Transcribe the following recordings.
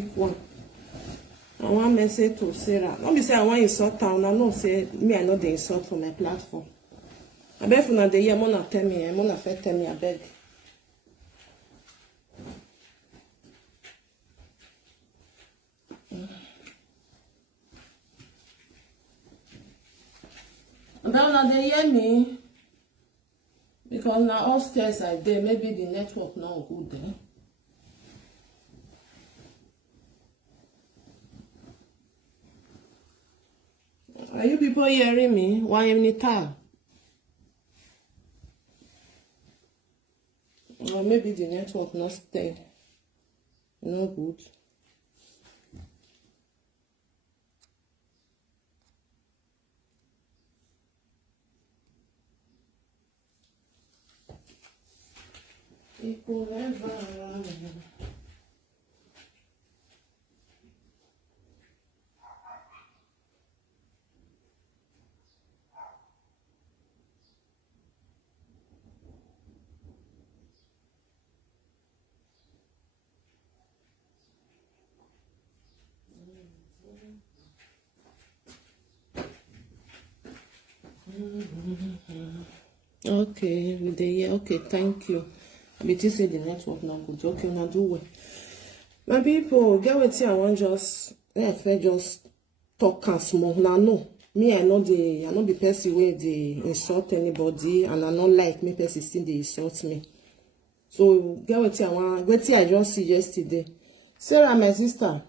quick one. I want message to Sarah. Don't be say I want insult town. I know say me I know the insult for my platform. I beg for now the year mona tell me, mona first tell me I beg. About now they hear me because now upstairs I there maybe the network not good there. Are you people hearing me? Why am I tired? Or maybe the network not stay. No good. Okay, with the year. Okay, thank you. I mean, you say the network not good. Okay, now do well. My people, get with you. I want just talk and small. Now, no, me, I know the person where they insult anybody, and I not like me person still they insult me. So get with you. I just see yesterday. Sarah, my sister,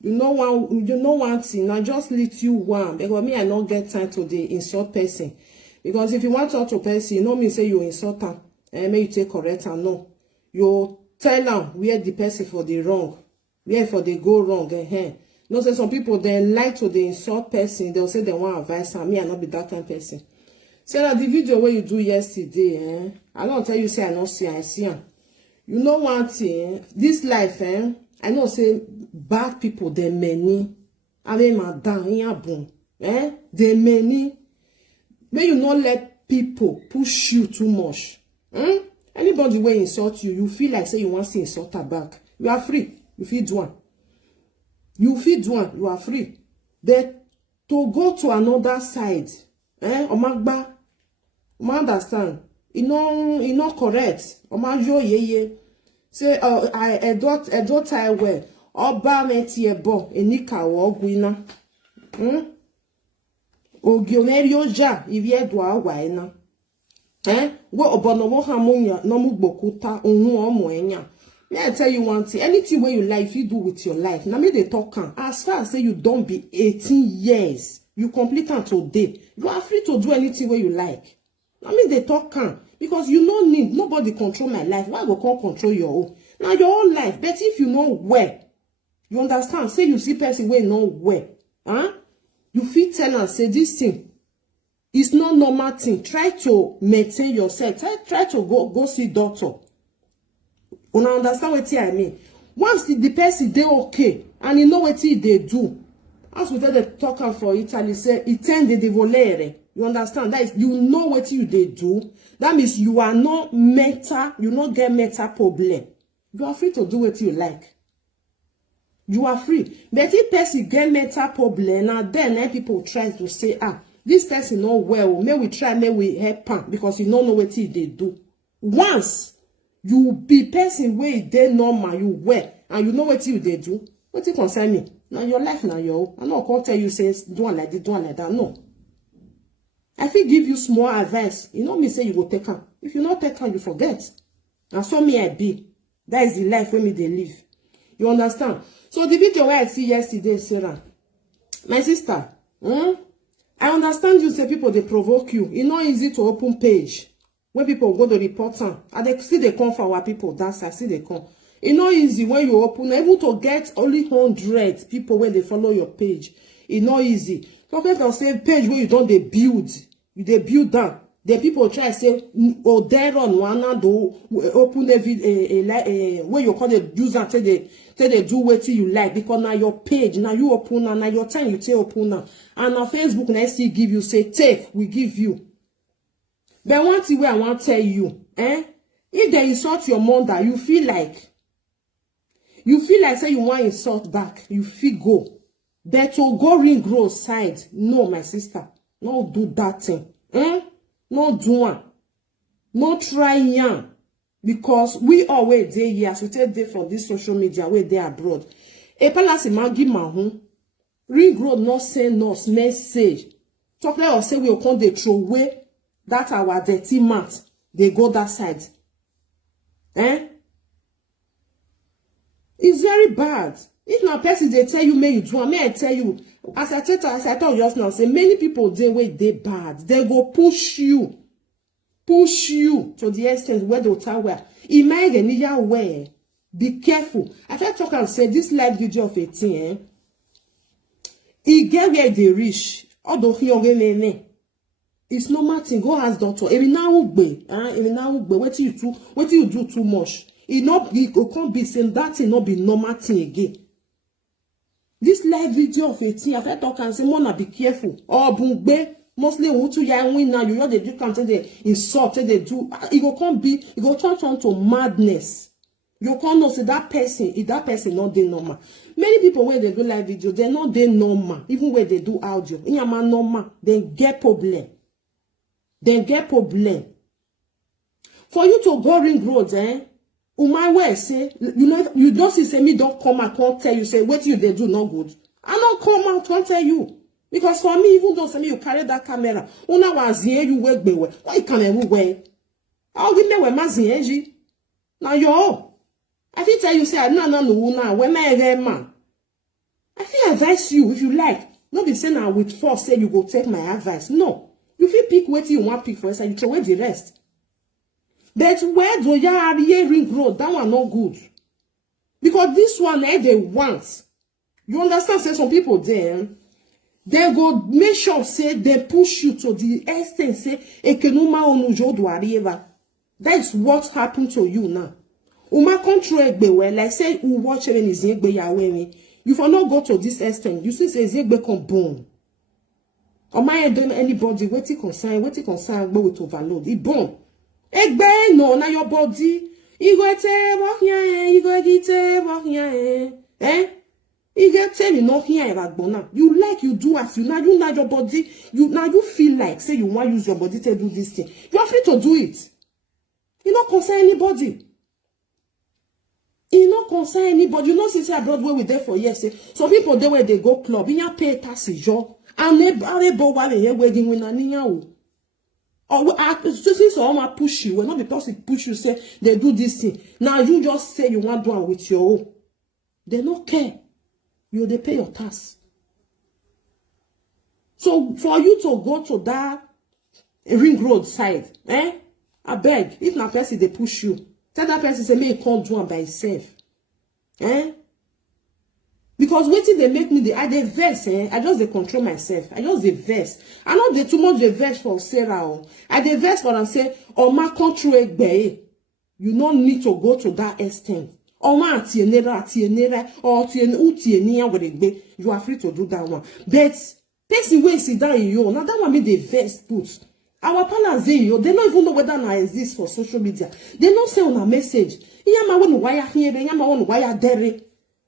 you know one thing. I just let you one because me, I not get time to the insult person. Because if you want to talk to person, you know me say you insult her, and may you take correct and no. You tell them where the person for the wrong, where for they go wrong. No, say some people they like to the insult person, they'll say they want advice and me I not be that kind of person. Say that the video where you do yesterday, I don't tell you say I not see, I see her. You know one thing, this life, I know say bad people they many. I mean madam, they many. May you not let people push you too much. Anybody will insult you, you feel like say you want to insult her back. You are free. You feel do one. You feel do one. You are free. Then to go to another side, Omagba, understand? You know correct. Omajo ye. Say I don't tie well. Oba meti ebo enika wo gwina. Ogionerio ja ivie dwa waena. Wo obono wo hamunya no mugbokuta ohun omo enya. May I tell you one thing, anything where you like, you do with your life. Now me they talk as far as say you don't be 18 years, you complete it today. You are free to do anything where you like. Now me they talk because you don't need nobody control my life. Why go come control your own? Now your own life, but if you know where, you understand, say you see person where know where, you fit tell and say this thing is not normal thing. Try to maintain yourself. Try to go see doctor. You understand what I mean? Once the person they okay and you know what they do, as we tell the talker for Italy say it tend de volere. You understand? That is, you know what they do. That means you are not mental. You not get mental problem. You are free to do what you like. You are free. But if person get mental problem, now then people try to say, this person not well. May we try, may we help him because you don't know what they do. Once you be person where they normal, you well, and you know what you they do, what it concern me? Now your life now yo. I not can't tell you say do one like this, do one like that. No. I feel give you small advice. You know me say you go take her. If you not take her, you forget. And so me I be. That is the life where me they live. You understand? So the video where I see yesterday, Sarah, my sister, I understand you say people they provoke you. It's not easy to open page when people go to report them. And they see they come for our people. That's I see they come. It's not easy when you open, able to get only 100 people when they follow your page. It's not easy. Talking about say page where you don't they build, they build down. The people try to say, oh, there on one do open where you call the user say they do what you like because now your page, now you open now your time you take open now. And on Facebook now still give you say take, we give you. But one thing where I want to tell you, if they insult your mother, you feel like You feel like say you want insult back. You feel go. But to go ring road side. No, my sister. No do that thing. No do one. No try yan. Because we always dey here. So take day from this social media where they abroad. A palace magi mahun. Ring road not send us message. Talk like us say we will come they throw away that our dirty mat. They go that side. It's very bad. If na person they tell you, may you do, may I tell you, as I told just now, say many people they way they bad. They go push you to the extent where they'll tell where. Imagine your way. Be careful. I try to talk and say this live video of 18, he get where they reach. Although he already it's normal thing. Go ask doctor. What you do too much. It can't be saying that it not be normal thing again. This live video of 18, I talk and say, Mona, be careful. Oh, bungbe, mostly who to ya win now. You know they do come to the insult, they do. It go turn to madness. You can't know say that person not they normal. Many people when they do live video, they're not they normal. Even when they do audio, in your man normal, they get problem. For you to go ring roads, my way say, you know, you don't see say me don't come and can't tell you, say, what you they do not good. I don't come out, can't tell you. Because for me, even though say me you carry that camera, una was here, you work be well. Why you come everywhere? I'll give me where my zinji. Now yo. I feel tell you say, no, when I man. I feel advise you if you like. Not be saying now with force say you go take my advice. No. You feel pick what you want pick first and you throw away the rest. But where do you have ring road? That one not good. Because this one they want. You understand? Say some people there, they go make sure say they push you to the extent say ekenuma onujo do arriva. That's what happened to you now. Uma control egbe like say you watch when is egbe ya we. You for not go to this extent. You see say egbe come boom. Or my anybody waiting concern go with overload. It boom. Egbe no na your body. You go te walk here, you go get walk here. You get tell me no here bagbona. You like you do as you now your body. You feel like say you want use your body to do this thing. You are free to do it. You not concern anybody. You not concern anybody. You know since I brought where we there for years. Some people there where they go club. You pay taxes, yo. And they while they wedding when I or since someone push you, well, not because it push you, say they do this thing. Now you just say you want to do it with your own. They don't care. They pay your tax. So for you to go to that ring road side, I beg, if na person they push you, tell that person say, may he can't do it by himself. Because waiting they make me I dey vex, I just dey control myself. I just dey vex. I know they too much dey vex for Sarah. I dey vex for them say, oh my control egbe. You don't need to go to that extent. Oh my atienera, or utienia with egbe. You are free to do that one. But person wey sit down in you, now that one me dey vex put. Our palace they don't even know whether I exist for social media. They don't say on a message. Yama won wire here, yama won wire there.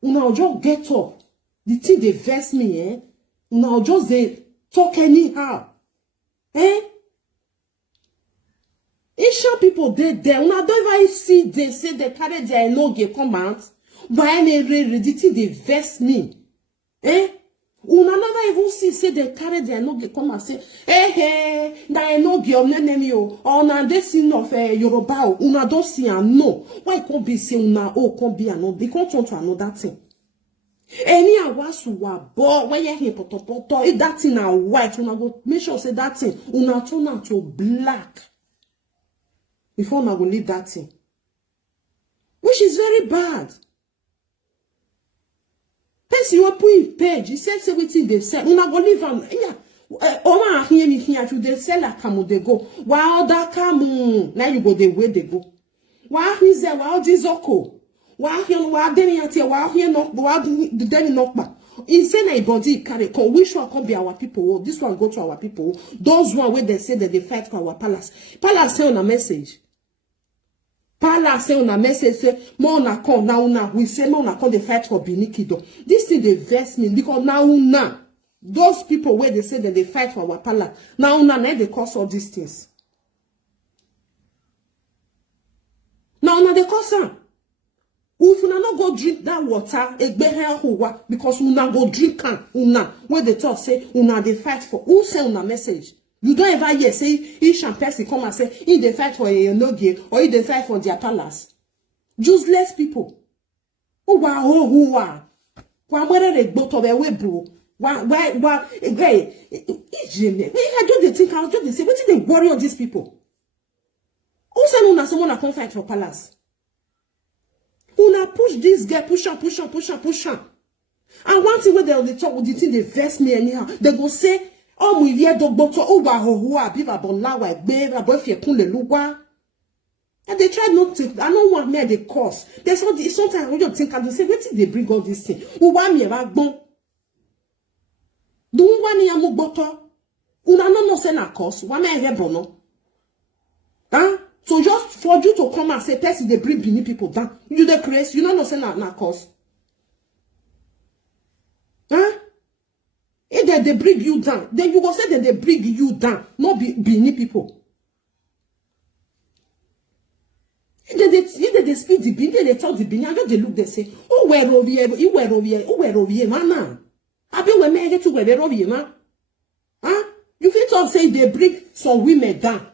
Una just get up. The thing they vex me, Una just they talk anyhow. Asian people there. Una don't even see they say they carry their enoge commands. But the thing they vex me. Una never even see say they carry their enoge come and say, hey, na enoge of nenemi or na they sin of Yoruba. Una don't see and no. Why can't be say una can't be another? They can't turn to another thing. Any awasu wa bo when you hear poto if that thing are white, una go make sure say that thing una turn out to black before una go leave that thing, which is very bad. Person you open his page, he said everything they said. Una go leave am. Oma hear me here to they sell like kamu they go. Wow, that kamu. Now you go the way they go. Wow, he's there. Wow, this oko. Wow, here, wow, then you tell. Wow, here knock. Wow, the then knock back. Insane a body carry. Come, which one come be our people? This one go to our people. Those one where they say that they fight for our palace. Palace say on a message. Par là, c'est on a message, moi on a quand, now on we say, moi on a quand they fight for Bini Kido. This thing they vex me, because now, those people where they say that they fight for our palace, now they cause all these things. Now they cause them. If you not go drink that water, because you not go drink where they talk say, they fight for, who say una message? You don't ever hear say, each person come and say, if they fight for a nogie, or if they fight for their palace. Useless people. Why, where they go to their way, bro? Why, I don't think, I'll just say, what did they worry on these people? Who say una someone that come fight for palace? Una push this guy, push on. And one thing where they talk with the thing, they vex me anyhow. They go say, oh, we hear dog boto, oh, wa biva bon la wa be, boy fi kun le luwa. And they try not to, I don't want me the cause. There's sometimes when you think, and you say, where did they bring all this thing? Who want me about bon? Don't want me amu boto. Una no say na cause, wa me here bono. Huh? So just for you to come and say, person they bring Bini people down. You the crazy, you know say na cause. Huh? If they bring you down, then you go say that they bring you down, not Bini people. If they speak the Bini, they talk the Bini, and they look, they say, oh, where over here, man. I be where me get to where over here, man. Huh? You feel talk say they bring some women down.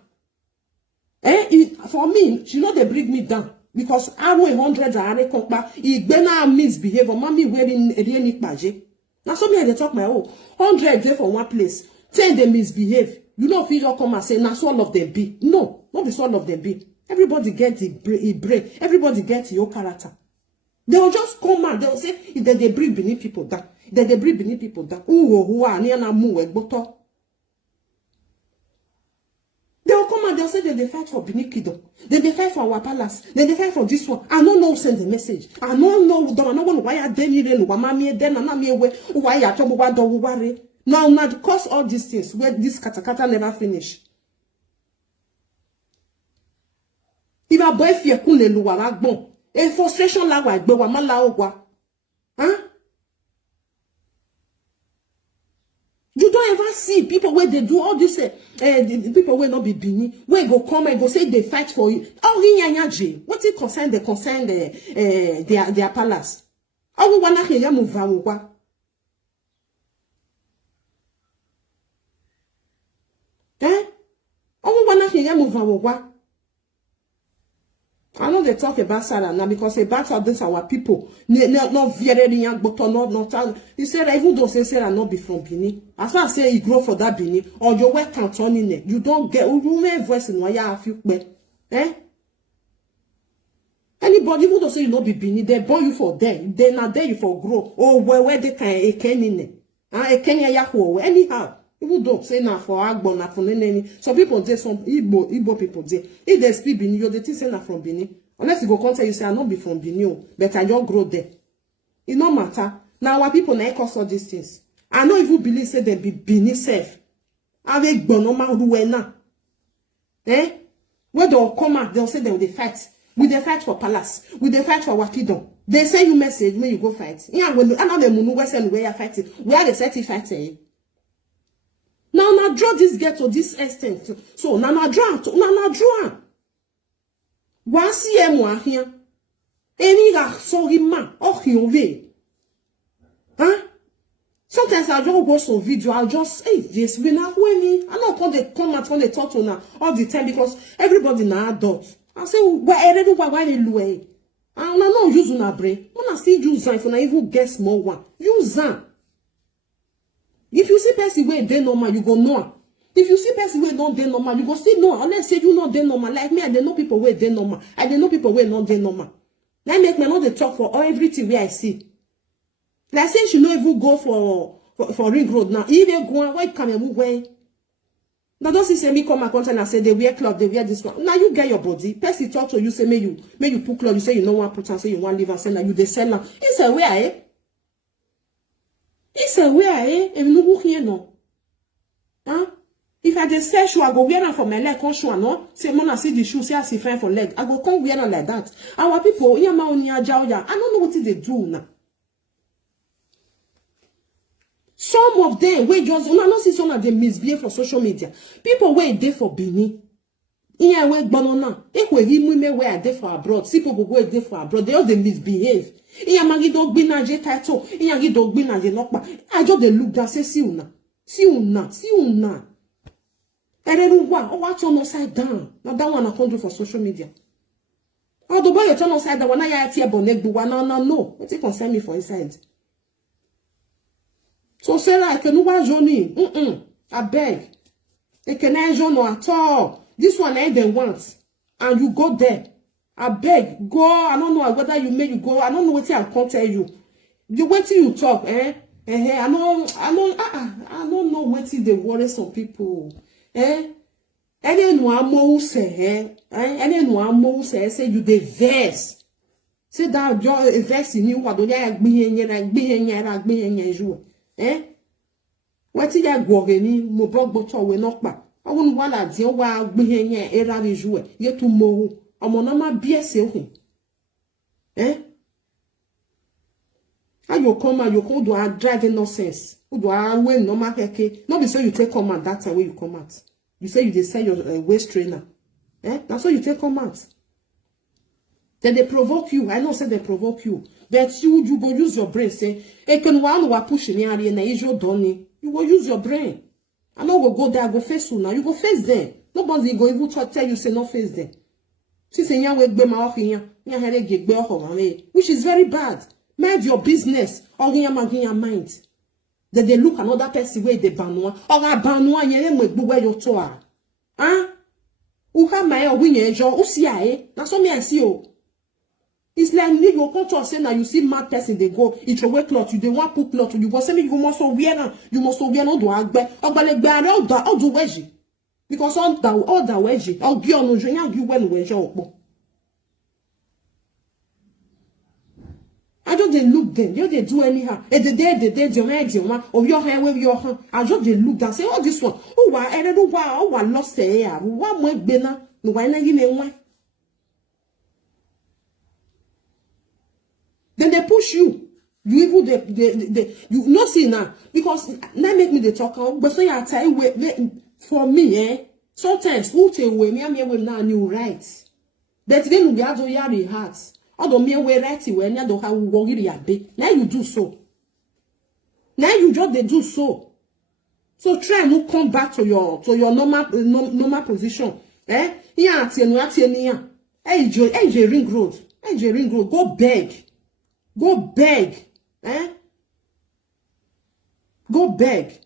For me, you know they bring me down. Because I know 100 are compa, it bena misbehave, or mommy wearing a real baje. Now some me they talk my own 100 there for one place, 10 they misbehave. You know if you don't come and say now all of them be. No, not the all of them be. Everybody get the brain, everybody get your character. They will just come and they'll say if they bring Bini people down. Then they bring Bini people down. Who are near na mu boto. They will come and they'll say that they fight for Bini Kido. Then they fight for our palace. Then they fight for this one. I don't know send the message. I don't know why are they needing then and me away. Why are talking about the worry. Now because all these things where this katakata never finish. If a boy fear kun le luwa bon. A frustration la wa gbe wa ma la ogwa. Huh? You don't ever see people where they do all this, the people will not be Bini, where go come and go say they fight for you. Oh, what it concern? They concern their palace. Oh, we wanna hear move on. Eh? Oh, we wanna hear move on. I know they talk about Sarah now because about all this our people not very young but not you said even though say Sarah not be from Bini. As far as say you grow for that Bini or your work can't turn in it, you don't get you may voice in why you have you eh? Anybody who don't say you not be Bini, they born you for them. They not there you for grow. Oh where they can in it. A Kenya Yahoo anyhow. People don't say now for Agbo, not for any. Some people say some Igbo people say. If they speak Bini, you're the thing say not from Bini. Unless you go contact you say I not be from Bini, but I just grow there. It no matter. Now our people now cause all these things. I don't even believe say they be Bini safe. Avec bonoma ruena. Eh? When they'll come out, they'll say they will fight. Will they fight for palace? Will they fight for Wakidon? They send you message when you go fight. Yeah, when I know the munu western where you're fighting. Where they set you fighting. Now draw this get to this extent. So now draw. Voici moi here. Any sorry man. Oh you huh? Sometimes I just watch some video. I'll just say yes, we not winning. I know when they come out when they talk to now all the time because everybody now adult. I say why they lose. I not use una brain. When I still use if I even get small one, use them. If you see person where they normal, you go know. If you see person where not they normal, you go still know. Unless say you not they normal. Like me, I don't know people where they normal. I don't know people where not they normal. That make me not the talk for everything where I see. Like say she no even go for ring road now. Even go why come and move way. Now don't see me come and and say they wear cloth, they wear this one. Now you get your body. Person talk to you say may you put cloth. You say you know one put and say you want live and say now you they sell now. It's a way eh. It's a way, and no here no. Huh? If I just say shoe, I go wear them for my leg, come shoe, no? Say, Mona, see the shoe, say I see fine for leg. I go come wear them like that. Our people, I don't know what they do now. Some of them, we just, I don't see some of them misbehave for social media. People wait there for Bini. Yeah, we banana. If we women where they for abroad, see people go there for abroad, they all they misbehave. Yeah, magi dog bin na je title. Yeah, gi dog bin na je knockback. I just they look that say see una. And then what turn upside down? Now that one I can't do for social media. Oh, the boy you turn upside down when I hear bonek do one no. What it concern me for inside? So Sarah, I can watch Johnny. I beg. I can join no at all. This one I even want. And you go there. I beg. Go. I don't know whether you make you go. I don't know what I can't tell you. You wait till you talk, I don't know what they worry some people. Any no say, any no say you the verse. Say that your verse in you what do you be what ya go ni mo brogboto we no pa. I won't want to deal with being a rally joy, yet to mow, a monoma be a silky. And you come and you go to our driving nonsense. Who do I win no market? Not be so you take command that's the way you come out. You say you decide your waist trainer. That's why you take command. Then they provoke you. I know say they provoke you. But you go use your brain. Say, hey, can one who are pushing area and is your donny? You will use your brain. I know we'll go there, go face you now. You go face them. Nobody go even tell you say no face them. She say which is very bad. Mind your business. Or your mind. Then they look another person where they banwa. Or a banwa yele mwe where your toa. Huh? Uha maya winye jo usia That's what me I see you. It's like me you come to say now you see mad person they go it's your way cloth you they want put cloth you go say me you must so wear now you must so wear no do agbe ogbale all do weji because all the weji all gi onu jonya gi when weji opo. I just they look them they do anyhow and the one of your hair with your hand I just they look and say oh this one oh why I don't why oh I lost here what more bena no why na give me one. Then they push you. You even you not see now because now make me the talk. But so you tell for me, sometimes who tell me will now new right. But then we have to hear heart. Although me we right when you don't have worry be. Now you do so. Now you just they do so. So try and come back to your normal position. Yeah, hey, ring road. Hey, ring road. Go beg. Go beg. Go beg.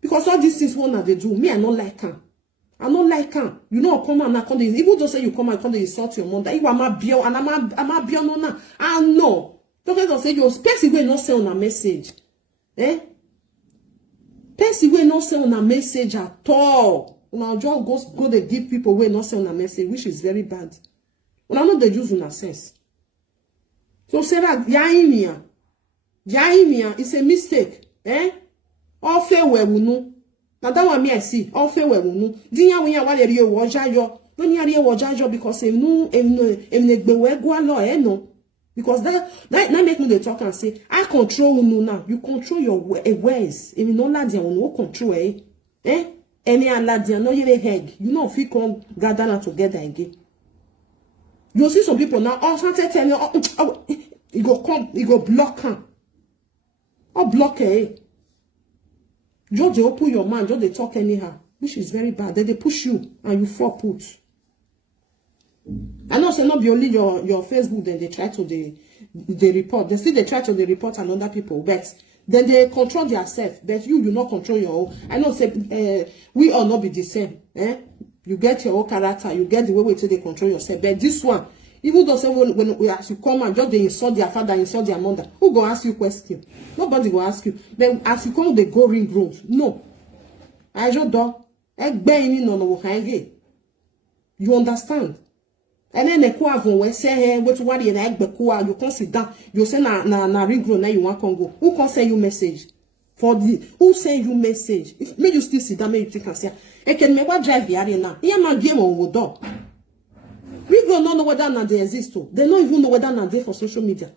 Because all these things one they do, me I don't like them. I don't like them. You know, come and I come even though say you come and come insult your mother. You am bio and I'm bio no na. I know. Don't say your person will not send on a message. Person will not send on a message at all. Now just go they give people will not send on a message, which is very bad. When I know they use on sense. So Sarah, Yaimia, it's a mistake. All fair we no. Now that one me I see. All fair we no. Dinya we wale riye wajayo. Don't ya riye wajayo because no gbewe go no no. Because that make me the talk and say I control you now. You control your ways. If you no ladian no control Any ladian no you heg. You know if you come gather together again. You see some people now, sometimes tell you, you go come, you go block him. Or block her. Just they open your mind, just they talk anyhow, which is very bad. Then they push you and you fall put. I know say not be only your Facebook, then they try to they report. They still they try to report another people, but then they control themselves. But you not control your own. I know say we all not be the same. You get your own character, you get the way they control yourself. But this one, even though say when as you come and just they insult their father, insult their mother, who go ask you question? Nobody go ask you. But as you come, they go ring road. No. I just don't. You understand? And then the when we say hey, what you can sit down, you say na ring road, now you want Congo. Who can send you message? For the who send you message. If may you still sit down, may you think and say, I can make what drive the area now. Here my game on door. We don't know whether now they exist. They don't even know whether now they for social media.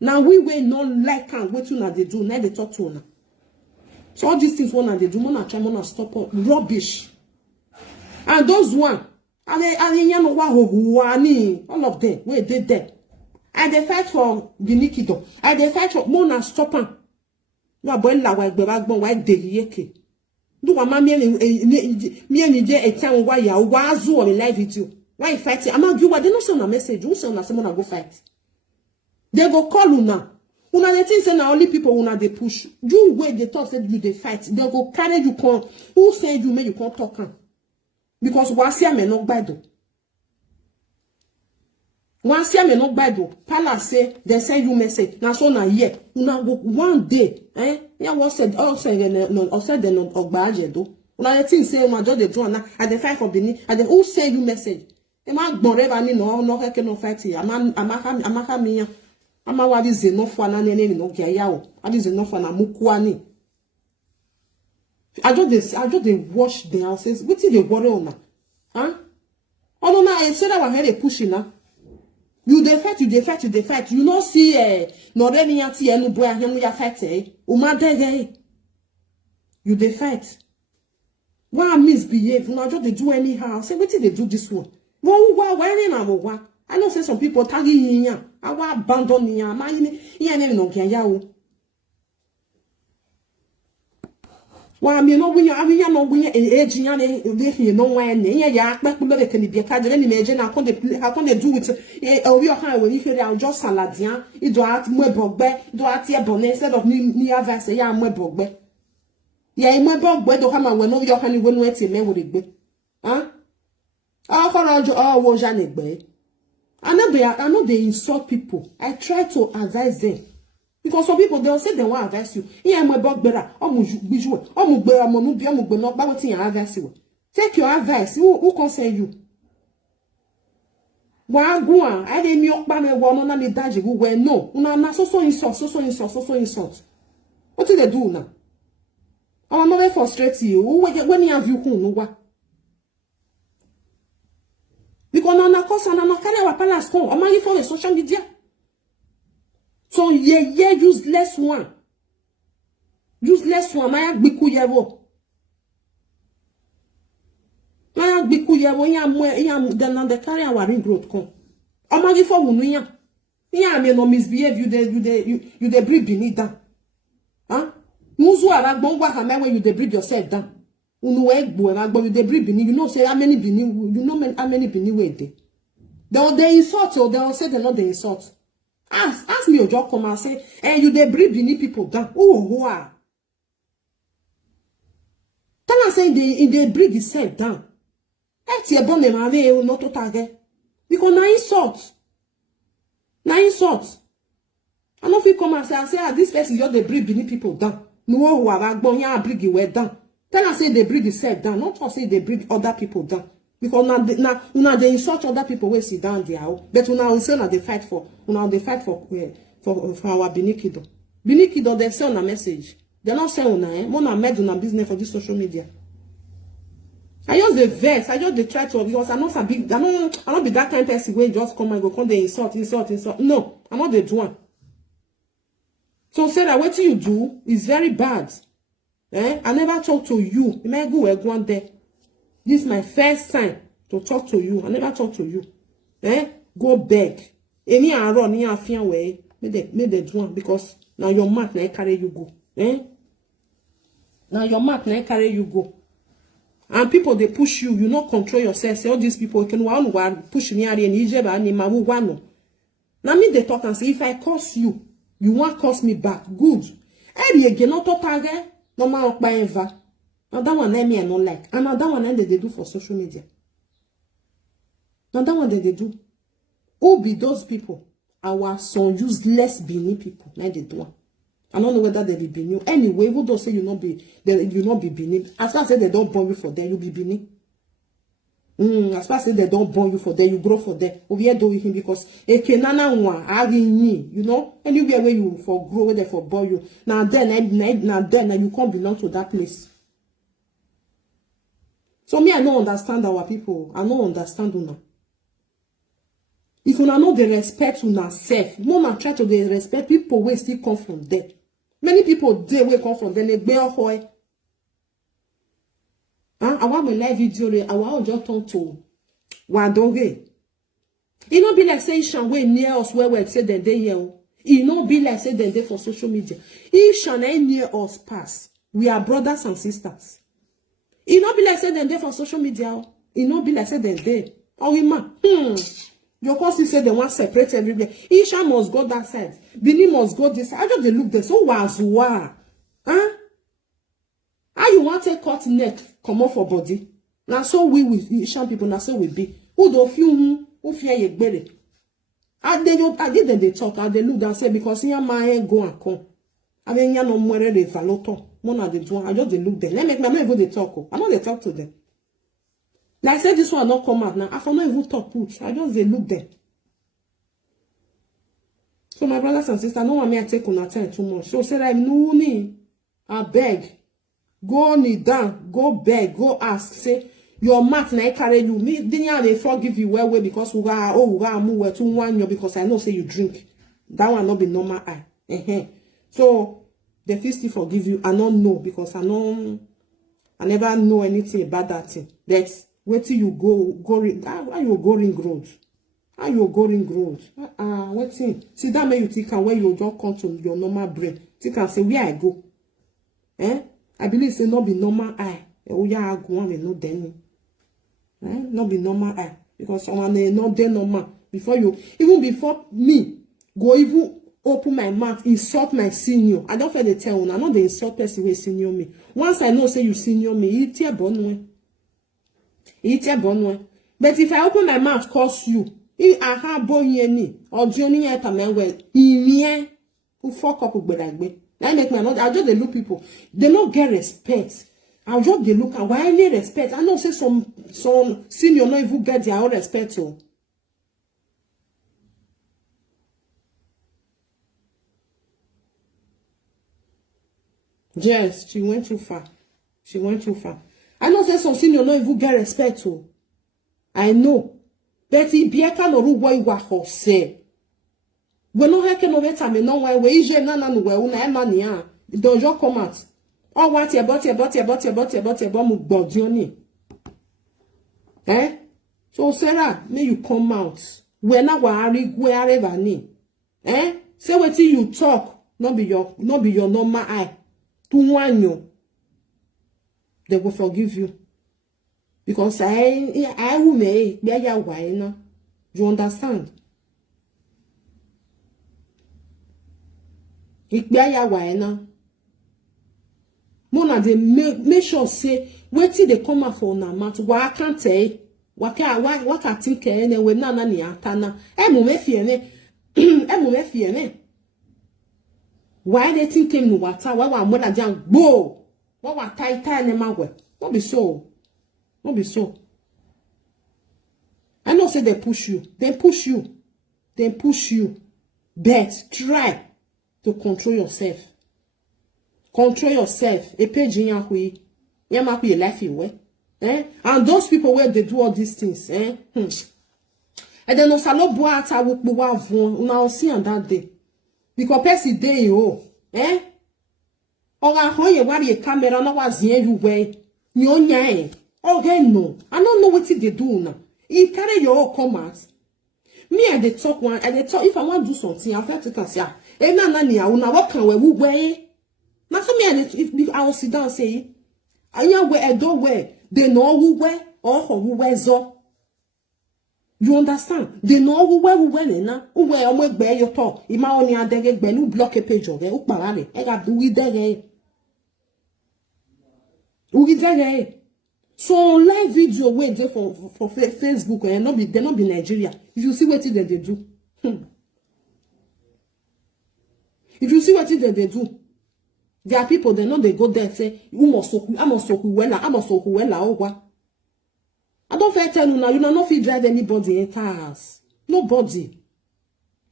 Now we will not like and wait till now they do. Now they talk to now. So all these things one they do, one try, one stop rubbish. And those one, all of them, where they there. And they fight for the Nikido. And they fight for Mona stop them. No boy la wa gbe ba gbon wa de yeke. Do wa ma mi eni je etan wa ya wa azu on live video. Why fight? Am I you what they no send a message. Who send na someone go fight? They go call una. Una the thing say na only people una they push. You wait they talk say you they fight. They go carry you come. Who say you make you can't talk am? Because wasi am no gbado. Once you no Bible, Palace say they send you message. Now so na here, una go one day, Yeah, what said? No, said they not ogbaje do. Una the thing say una just dey do na. I dey fight for Benin. I dey who send you message? E ma gbon reba ni no heke no fight here. Amaka miya. Ama wa di xenofo na nene no gya yawo. Adi xenofo na mukuwa ni. I just dey watch the houses. Wetin dey worry una? Huh? Oh no, I said I was here pushing now. You dey fight. You no see no any anti enu boy ahemu ya fight umadege. You dey fight. Why misbehave? Una just dey do anyhow. Say wetin dey do this one? Why na mo? I know say some people tag yin awa abandon yin ma yin no gyan ya o. Wa mi no bunya abiya no bunya ejinya ne dey no wan ne ya akpa pe be kan bi ka de ni meje na kon de do with obi okan we ni fere an just saladian e do at mo ebogbe do at e bon instead of ni avance ya mo ebogbe ya e mo ebogbe do kama we no bi okan ni we no eti me wo de gbe akorojo wo ja ne gbe I know they insult people. I try to advise them. Because some people, they'll say they want to advise you. Yeah, my bug better. Advise you. Take your advice. Who concern you? I didn't no. So insult. What do they do now? I'm not frustrated you. When you have you no. Because on a course and I'm not carrying our palace home. I'm only for the social media. So yeah, useless one. Maya biku yewo. Ya then the carry our ring road come. I'm only for unuya. Yeah, me no misbehave. You they breathe beneath down. Huh? Muzu aragbo wa kame when you they breathe yourself down. But you they breathe beneath. You know say how many beneath. You know how many beneath wait they insult or they'll say they're not the insult. Ask me your job come and say, hey, you they breathe beneath people down. Who are? Tell us saying they breathe itself down. That's your bonnet, not to target. Because na insult. I know if you come and say, this person just they breathe beneath people down. No, who are going to breathe you down. Tell us say they breathe itself down. Not to say they breathe other people down. Because now they insult other people who sit down there. But now say they fight for. Now they fight for our Binikido. Binikido they send a message. They not say Mona made on a business for this social media. I use the verse. I just try to because I'm not be that kind of person where just come and go they insult. No, I'm not the one. So say that what you do is very bad. I never talk to you. You might go one day. This is my first time to talk to you. I never talk to you. Go beg. Any run, any affair way. Make the do because now your mouth na carry you go. Now your mouth na carry you go. And people they push you. You not control yourself. Say all these people can one push me and Egypt and Nimawu one. Now me they talk and say if I curse you, you won't curse me back. Good. Any again not to target. No man by ever. Now that one me I not like. And now that one they do for social media. Now that one they do. Who be those people? Our some useless Benin people. Now they do. I don't know whether they be Benin. Anyway, who don't say you not be Benin. As I said they don't born you for them, you be Benin. As far as they don't born you for there, you grow for there. Over here do with him because a kenana one, you know, anywhere where you for grow, where they for born you. Now then you can't belong to that place. So me, I don't understand our people. I don't understand una. If una know the respect una self, mona try to dey respect people wey still come from there. Many people there wey come from there, they gbe ohoe. I want my live video, I want just turn to Wadonge. It not be like say Ishan way near us where we say that they here. It not be like say that they for social media. Ishan ain't near us pass. We are brothers and sisters. It not be like say that they for social media. It not be like say that they. Oh, we man. Your cousin said they want separate everywhere. Ishan must go that side. Bini must go this side. I just they look there. So was wow. Huh? How you want to cut neck come off for body? Now so we with Ishan people, now so we be. Who do who fear ye belly? I did they talk, and they look and say because here my go and come. I mean ya no more de valoto. One of the do I just they look there. Let me not even they talk. I know they talk to them. Like I said this one not come out now. I for not even talk put. I just they look there. So my brothers and sisters, no one may take on time too much. So say like no need. I beg. Go kneel down, go beg, go ask. Say your mat na carry you. Me didn't they forgive you well because we are move to one year because I know say you drink. That one not be normal eye. So the first forgive you. I don't know because I never know anything about that thing. That's where till you go how you go ring road. How you go ring road? What thing? See that make you think and when you don't come to your normal brain. Think and say where I go. I believe say not be normal eye. Oh yeah, I go on and no then. Not be normal eye. Because someone not there normal. Before you, even before me, go even open my mouth, insult my senior. I don't feel the tell you. I know the insult person will senior me. Once I know say you senior me, it's your bon way. It's your bon way. But if I open my mouth, curse you. If I have bon yeni, or Johnny at a man well, he who fuck up with like I make my mouth. I just they look people. They don't get respect. I just they look and why they respect. I know say some senior not even get their own respect. So yes, she went too far. She went too far. I know say some senior not even get respect. So I know. But if you can't know what you are say. We no heke no beta me no why we ije na no we una e ma ni an don jo come out o wa ti e bo mu gbodi oni so Sarah may you come out we na wa ari gwe areva ni say wetin you talk no be your normal eye to wanyo they will forgive you because I will me be ya wa na you understand. Mona they make sure say wetin they come out for na mat wa can't say wa ka think ene we na ni atana mu me fie ne why they think him no water wa more than jam gbo wa tight ne mawe no be so I know say they push you but try to control yourself. Control yourself. A page in your life and those people where they do all these things, And then no salo boat I will now see on that day. Because person day or I hold you worry camera no was here you way. Okay, no. I don't know what they do now. You carry your comments. Me and they talk one and they talk if I want to do something, I feel to say na what can we way? Now so me and if I will sit down and say anya we edo we they know who we or who we zo. You understand? They know who we na who we omo gbe yo to ima oni adege gbe nu block a page of u para le e ga wi dege so live video wey dey for Facebook and not be Nigeria. If you see what they do. If you see what they do, there are people they know they go there and say, I must soku wella, owa. I don't fair tell you now, you know not fit drive anybody in cars. Nobody.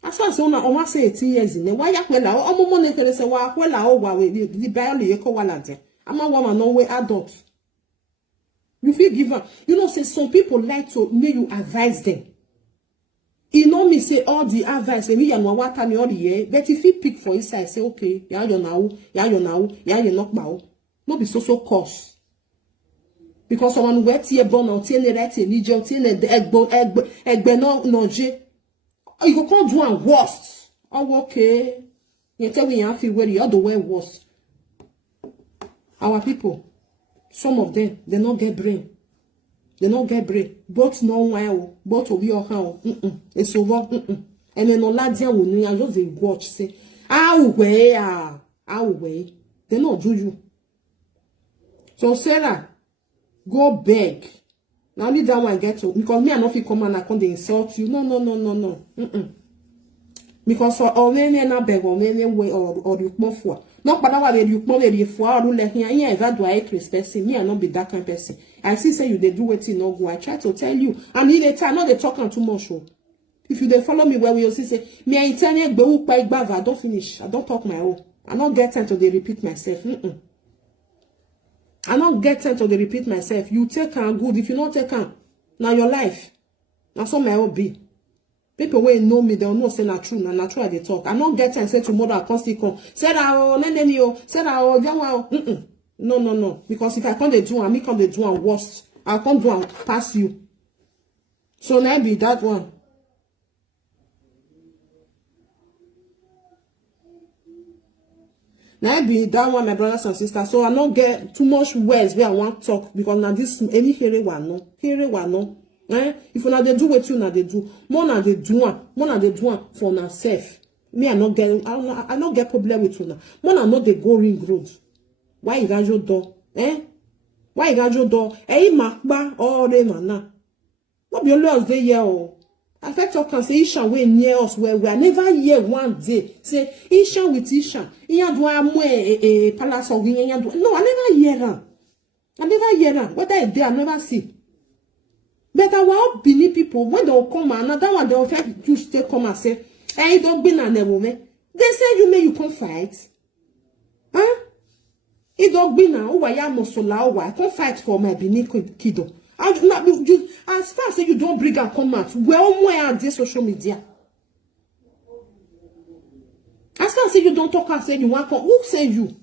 As far as on say 18 years in there, why yakwela? Omo money can say wa kwela o wa we the barely yeko walante. I'm a woman no way adult. You feel give up. You know, say some people like to make you advise them. You know me say all the advice me and wata me all the year, but if you pick for inside, say okay, ya you knock bow. No be so course. Because someone wet here born out in the right in Niger, in the egg no je. You can't do one worst. Oh, okay. You tell me you feel where the other way worse. Our people, some of them, they don't get brain. They don't get brain. Both no well, both of your how. It's over. And then no ladia will know just they watch say, how way. They not do you. So Sarah, go beg. Now only that one get to because me I not fit come and I can't insult you. No. Because or me na beg or me way or you come for. Not but now you come you for or let here ever do I respect me I not be that kind of person. I see say you they do wetin no go. I try to tell you and in the time not they talking too much. If you they follow me where we also say me I internet gbe pa igba I don't finish. I don't talk my own. I not get time to they repeat myself. I not get time to they repeat myself. You take and good. If you not take and now your life. Now some my own be. People wey know me, they'll know say na true, na true they talk. I not get time say tomorrow I can't still come. Say that oh, say that oh, no. Because if I can't do and me can't do and worse, I can't do and pass you. So now be that one. Now be that one, my brothers and sisters. So I not get too much words where I want to talk because now this any here one no. If una they do what you na they do, more na they do for na self. Me I not get problem with una. More na not they go ring road. Why you got your door? Why you got your door? Makba all them na. Not be only us they here oh. I fact talk and say Isha way near us where we are never here one day. Say Isha with Isha. Iya do a palace of no, I never hear her. Whether it's there, I never see. But I will believe people when they'll come another one they'll try to stay come and say, hey, don't be an woman. They say you can't fight. It don't be now. Why am I can't fight for my Benin kiddo. As far as you don't bring a comment, well, where are this social media? As far as you don't talk and say you want who say you?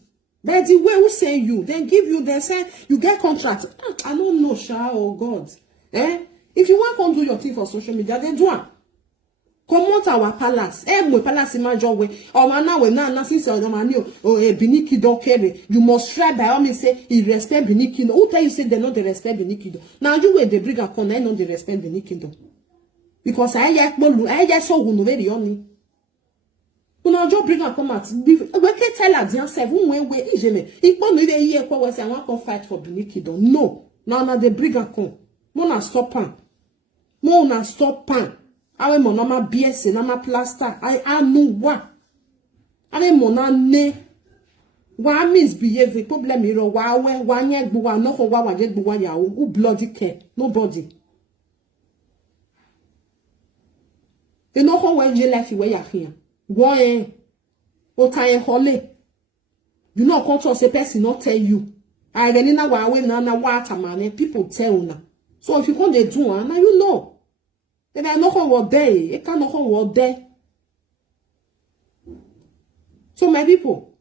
But the way who say you, then give you, they say you get contract. I don't know, oh God. If you want to do your thing for social media, then do it. Come out our palace. My palace in my job way. Or now we now since you Biniki don't carry. You must try by all means say he respect Biniki. Who tell you say they not they respect Biniki? Now you will they bring a corner, I know they respect Biniki. Because I just saw who know very only. When just bring a comment, we can tell her themselves who way easily. If one day here we say I want to fight for Biniki. No. Now they bring a con. Mona stop pan. Awe mona ma BS na ma plaster. I know what. Awe mona ne. Wa misbehave problem iro wa we wa nye gbo wa no ko wa je gbo wa ya who bloody care. Nobody. They no ko we je life we ya here. Wo o kan hole. You know control say person not tell you. I gani na wa we na wa tamane people tell una. So if you can't do one, now you know. Then I know what day. It can't know what day. So my people,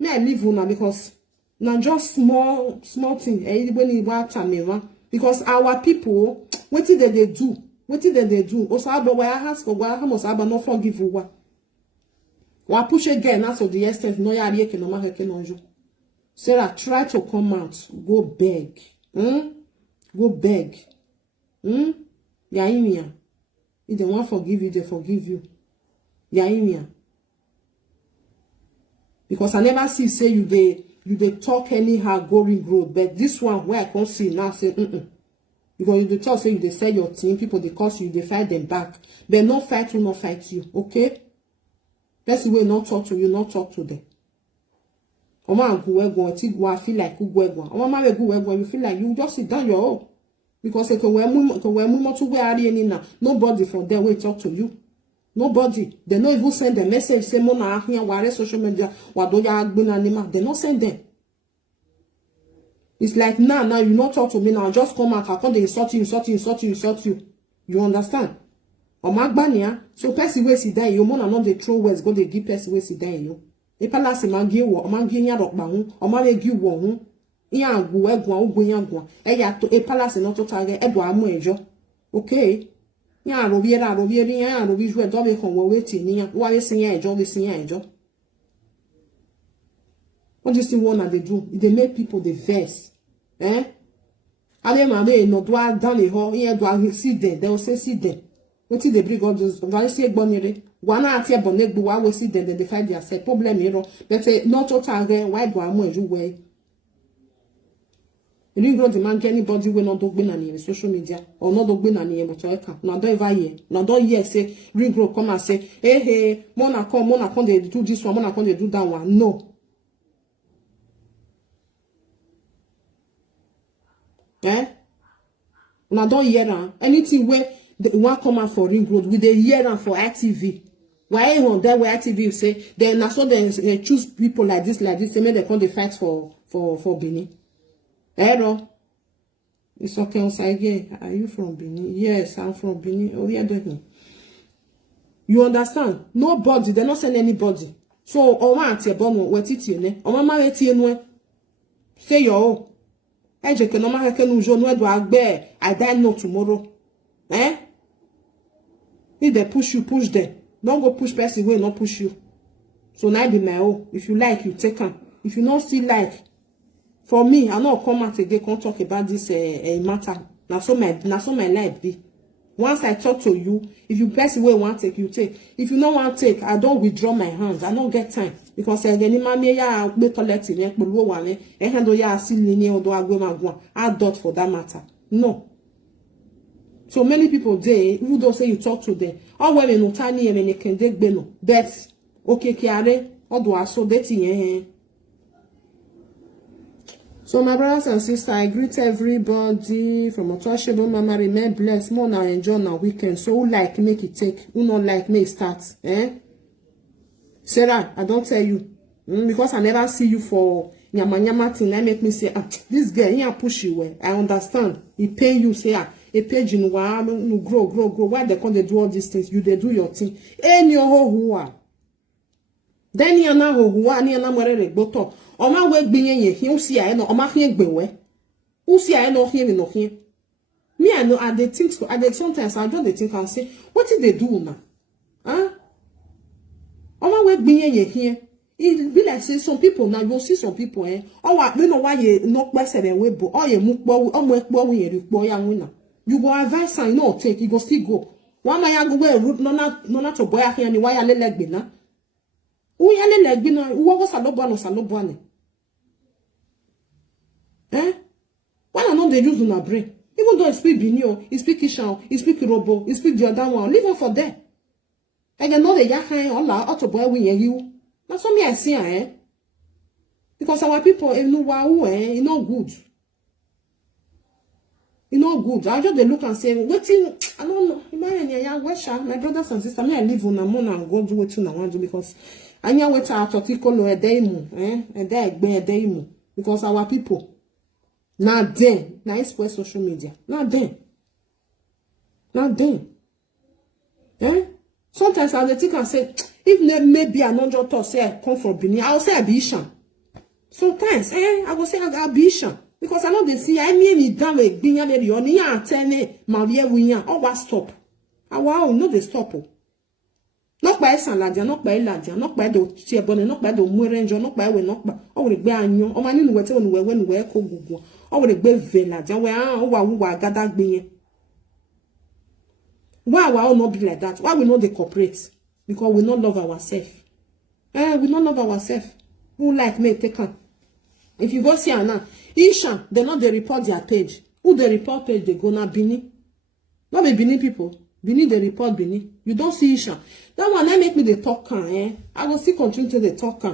may I leave you now because now just small thing. When you want time, because our people, what did they do? Also, I ask for why I must not forgive you. Or push again as of the extent no ya rieke no ma heke no jo. Sarah, try to come out. Go beg. Go beg. Yaimia. If they want to forgive you, they forgive you. Yaimia. Because I never see say you they talk anyhow going road. But this one where I can't see now say Because you they talk say you they sell your team, people they curse you, they fight them back. But no fight will not fight you. Okay? That's the way not talk to you, not talk to them. I feel like you feel like you just sit down your own. Because nobody from there will talk to you. Nobody. They don't even send a message. Say, Mona, here, where social media, they don't send them. It's like, now, you not talk to me now. Just come out. I can't insult you. You understand? So, person way si die, you Mona not the true words, go the deep person way si die, you. E palace mangi wo, mangi nya rock bahu, or mare gi wo, ya gu, ugwa, e palace not to target, amu ejo. Okay. Ya roviera, ya roviju, dobe kon wo waiting, ya, why is ejo. What do you see what they do? They make people the verse. Eh? Ale mame no doa dans les hall, here doa see them. They will say see them. What did they bring all those? They say bonere. One ati bonne do we see them. Then they find their set problem here. But say not total again. Why do I want you way? You didn't grow the man anybody will not do on social media or not do on any motorcar. Now don't ever hear. Now don't hear say regrow come and say hey mona come they do this one, mona come they do that one. No. Eh? Now don't hear anything where the one come out for ring road with the hear for ITV. Why on there where ITV say then so they choose people like this, they make they come they fight for Benin. Hello. It's okay on side here. Are you from Benin? Yes, I'm from Benin. Oh yeah, don't you understand? Nobody, they not send anybody. So Oma ati bono wetiti ne. Oma ma weti enwe. Say yo. Eje ke no ma ke nu jo no do agbe. I die no tomorrow. Eh? If they push you, push them. Don't go push person wey not push you. So now be my own. If you like, you take them. If you not still like, for me, I not come out again, can't talk about this matter. Now so my life be. Once I talk to you, if you person wey want take, you take. If you not want take, I don't withdraw my hands. I don't get time because any mama ya be collecting e pelu wa ne e handle ya asili ni odo agwe magwa. I dot for that matter. No. So many people there who don't say you talk to them. All women no tani e me can dey gbe no. But okay kiare odo aso deti yen. So my brothers and sisters, I greet everybody from Untouchable Mama. Remain blessed. More now enjoy now weekend. So who like make it take? Who not like make it start? Eh? Sarah, I don't tell you. Because I never see you for nyama thing. That make me say, this girl, he push you well. I understand. He pay you, say, a page in no grow. Why they can't they do all these things? You they do your thing. Any who are. Then you na who are ni na mwere boto. Oma we gbinye ye hin usi aye no oma hin gbewe. Usi aye no hin no hin. Me I know I dey think so. I dey sometimes I just dey think and say, what did they do now? Huh? Oma we gbinye ye hin. It be like say some people now you see some people oh wa me no why ye no pe se we bo oh ye mu po o mo epo we ye po ya wina. You go advise and no take you go still go. One man ya go we root no na to boy here ni why ya le gbe na. Who ya le gbe na wo go salobo ne. Eh? Why not they use on a brain? Even though he speak Binio, he speak Ishan, he speak Robo, he speak the other one, leave them for there. I can know the yakan all out of boy when you. That's what me I see, eh? Because our people, you know, wow, you know good. You know good. I just they look and say, waiting, I don't know. My brothers and sisters, I live on a moon and go do what I want to do because I know what I thought a demo, and there be a demo. Because our people. Now then, now it's for social media. Now then. Eh? Sometimes I think and say, if maybe I not just talk, say I come from Benin, I'll say I be Ishan. Sometimes, I will say I be Ishan. Because I know they see, I mean it down with being a lady on the antenne, Maria Winya, or what stop. Wow, no, they stop. Not by Saladia, not by Ladia, not by the Chiabon, not by the Murenjo, not by we not by, or the Banyo, or my new way when we echo Google, or the Bay Village, and where gather being. Why will not be like that? Why we not they cooperate? Because we not love ourselves. We not love ourselves. Who like me take on? If you go see her now, Isha, they not they report their page. Who they report page they go now Bini? Not be Bini people. Bini they report Bini. You don't see Isha. That one make me the talk I will still continue to the talk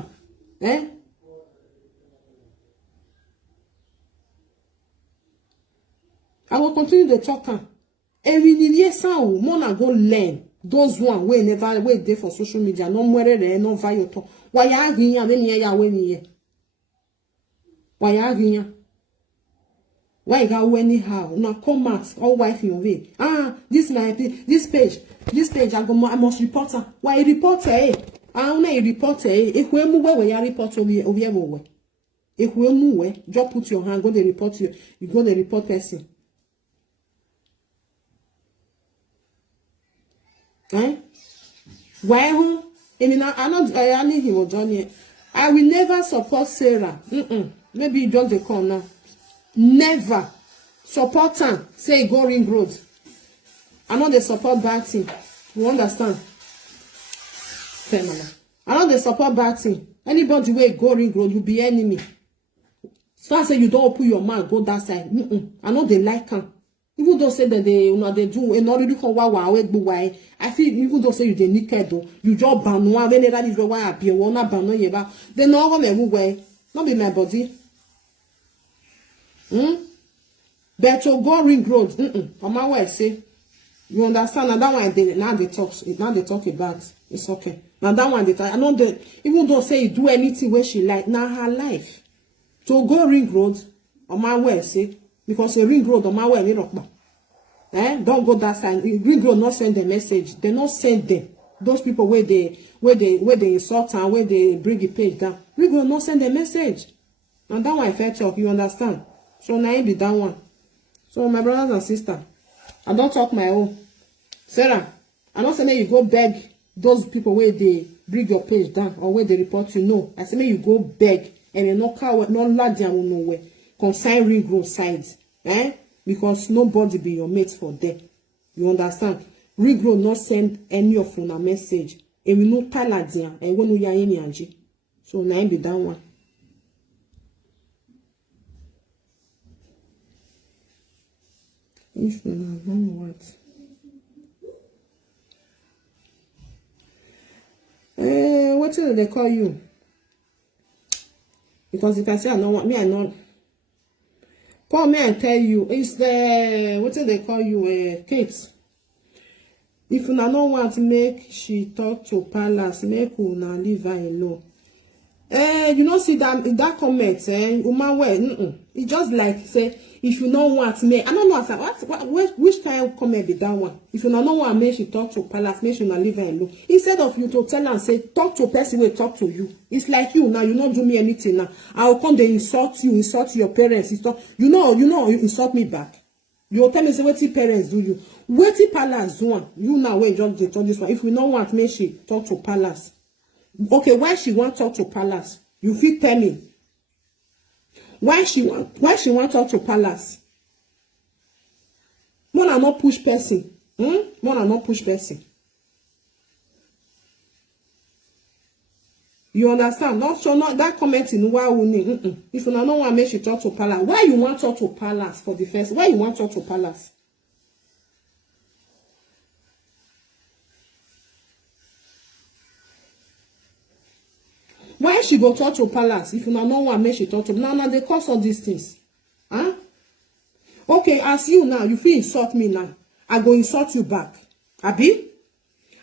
I will continue the talker. And we need yes, more na go learn. Those one we never wait there for social media. No more there, no value to. Why ya ginya when ya when ye? Why ya ginya? Why you go anyhow? Now come out all wife in your way. This my this page. I must report her. Why report her? You report her. If we move where you report over here. If we move, just put your hand, go to report you go to report person. Why who? I need him or Johnny. I will never support Sarah. Maybe you just the call now. Never support her. Say go ring road. I know they support bad thing. You understand? I know they support bad thing. Anybody where go ring road, you be enemy. So I say you don't open your mouth, go that side. I know they like her. Even though say that they do and not really come why. I feel even though say you they naked though, you just ban one when that is why I be one ban no yeba. They no go me way. Not be my body. But to go ring road, on my way say. You understand? And that one now they talk about it's okay. Now that one I know that even though say you do anything where she like, now her life. To go ring road on my way, say, because a ring road on my way, don't go that side. Ring road not send the message. They not send them. Those people where they insult and where they bring the page down. Ring road not send the message. And that one if I talk, you understand? So now it be that one. So my brothers and sisters, I don't talk my own. Sarah, I don't say may you go beg those people where they bring your page down or where they report you. No, I say may you go beg and you no car, no lad down nowhere. Consign ring road sides, because nobody be your mate for them. You understand? Ring road not send any of you a message. And we no paladian and when we are any anji. So now be that one. If you know what. What do they call you? Because you can say I know what me I know. Paul, may I tell you, it's the what do they call you, Kate? If you don't want to make she talk to Palace, make una leave her alone. You know, see that comment, it just like say if you don't want me, I don't know which kind of comment be that one. If you don't want me, she talk to Palace, make she not leave her alone. Instead of you to tell her and say talk to a person will talk to you. It's like you now, you not do me anything now. I will come they insult your parents, you insult me back. You tell me say what parents do you? What Palace do you now when just they talk this one. If you don't want me, she talk to Palace. Okay, why she want talk to Palace? You feel tell me. Why she want talk to Palace? More than not push person. More than not push person. You understand? Not that comment in why we need. If you don't want to make she talk to Palace, why you want talk to Palace for the first? Why you want talk to Palace? Why she go talk to Palace if you don't want make she talk to now they cause all these things. Okay, as you now, you feel insult me now. I go insult you back. Abi?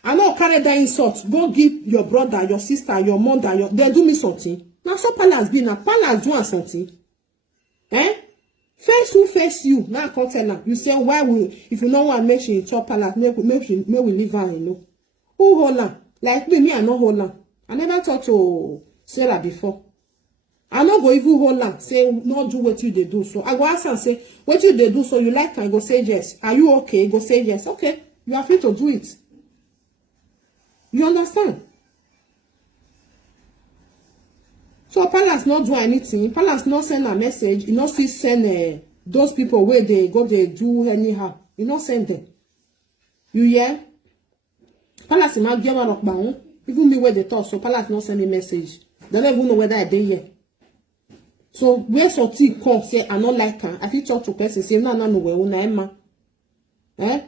I know carry that insult. Go give your brother, your sister, your mother, they do me something. Now so Palace be now. Palace do something. Face who face you. Now I can't tell her. You say why if you don't want make she talk Palace, make we leave her alone. Who hold her? Like me, I no hold her. I never talked to Sarah before. I no go even hold her, say, not do what you they do. So I go ask her and say, what you they do, so you like her? Go say yes. Are you okay? Go say yes. Okay. You are free to do it. You understand? So Palace not do anything. Palace not send a message. You not see send those people where they go, they do anyhow. You not send them. You hear? Palace might give her up bound. Even me where they talk, so Palace not send me message. They don't even know whether I did here. So where sorti come say I not like her. I feel talk to person say no where una Emma. The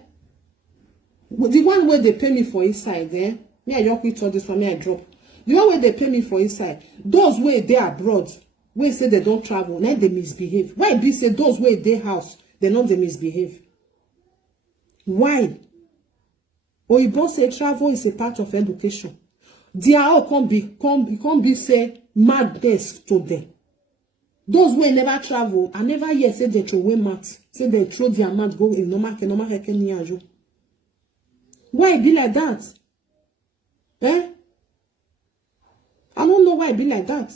one where they pay me for inside, me I just quit all this for me I drop. The one where they pay me for inside, those where they abroad, where say they don't travel, now they misbehave. Why be say those where they house, they know they misbehave. Why? Oyibo say travel is a part of education. They are all can't be say madness to them. Those who never travel, I never hear say they throw away mat, say they throw their mat go in normal heke. Why it be like that? Eh? I don't know why it be like that.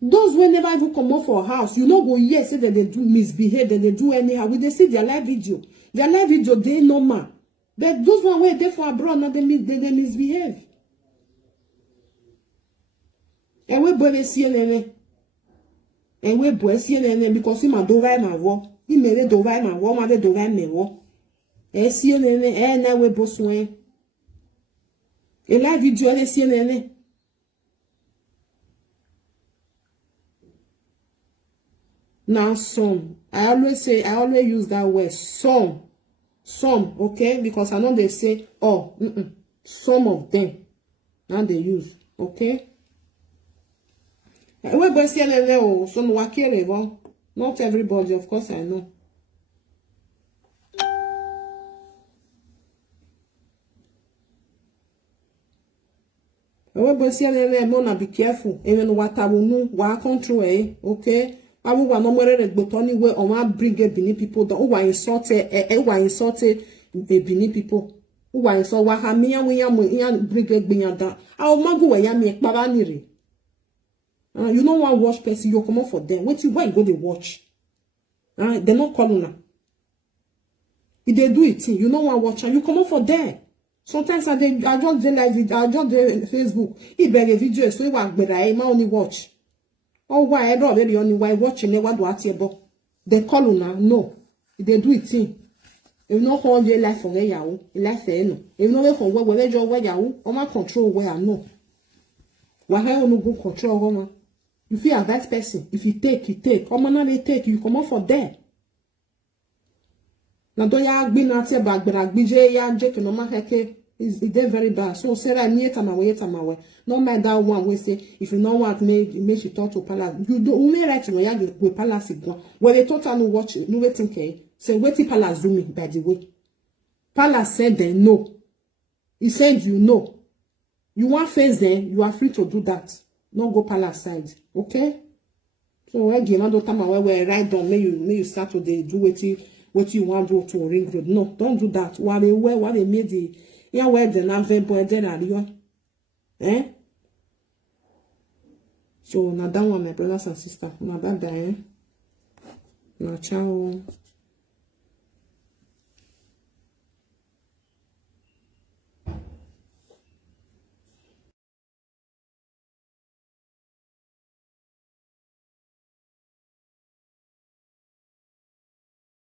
Those who never even come out for a house, you know go hear say that they do misbehave, that they do anyhow. We they see their live video. Their live video, they normal. But those one where they for abroad, now they misbehave. And we boy CNN. And we boy CNN because he ma do right my war. He made do right my war, ma do right my war. And CNN, and now we both swing. A live video, and CNN. Now some, I always use that word, some, okay, because I know they say, oh, some of them, now they use, okay. Not everybody, of course I know. Be careful, even what I will know, what control, okay. I will no more but anyway on one bring Benin people that who are insulted the Benin people who are insult wa hamia we bring Benin. Our mago we make babaniri. You know one watch person, you come up for them. Wait, why go they watch? They're not calling now. If they do it, you know one watch and you come up for them. Sometimes I just do live video, I just do Facebook. He beg a video so you want but I only watch. Oh, why I don't really only why watching they want to at your they call now. No, they do it thing. If not hold your life for a yaw, life no. If not for where your way yaw, or my control where I know. Why I only go control woman. You feel a that person. If you take, you take. Or man they take, you come up for there. Now don't ya be not say back, but I be ya Jake no man heke. It's very bad. So Sarah near tamawe. No matter that one we say if you know what make you talk to palace. You do only right when you go palace go. When they total no watch no waiting care. Say waiting palace do me by the way. Palace said they no. He said you know. You want face them, you are free to do that. Not go palace side. Okay? So when you do time where right down, may you start to do what you want to do to ring road. No, don't do that. What they made the yeah, where the nave boy then are you? Eh? So now that one, my brothers and sisters, now bye bye. Now ciao.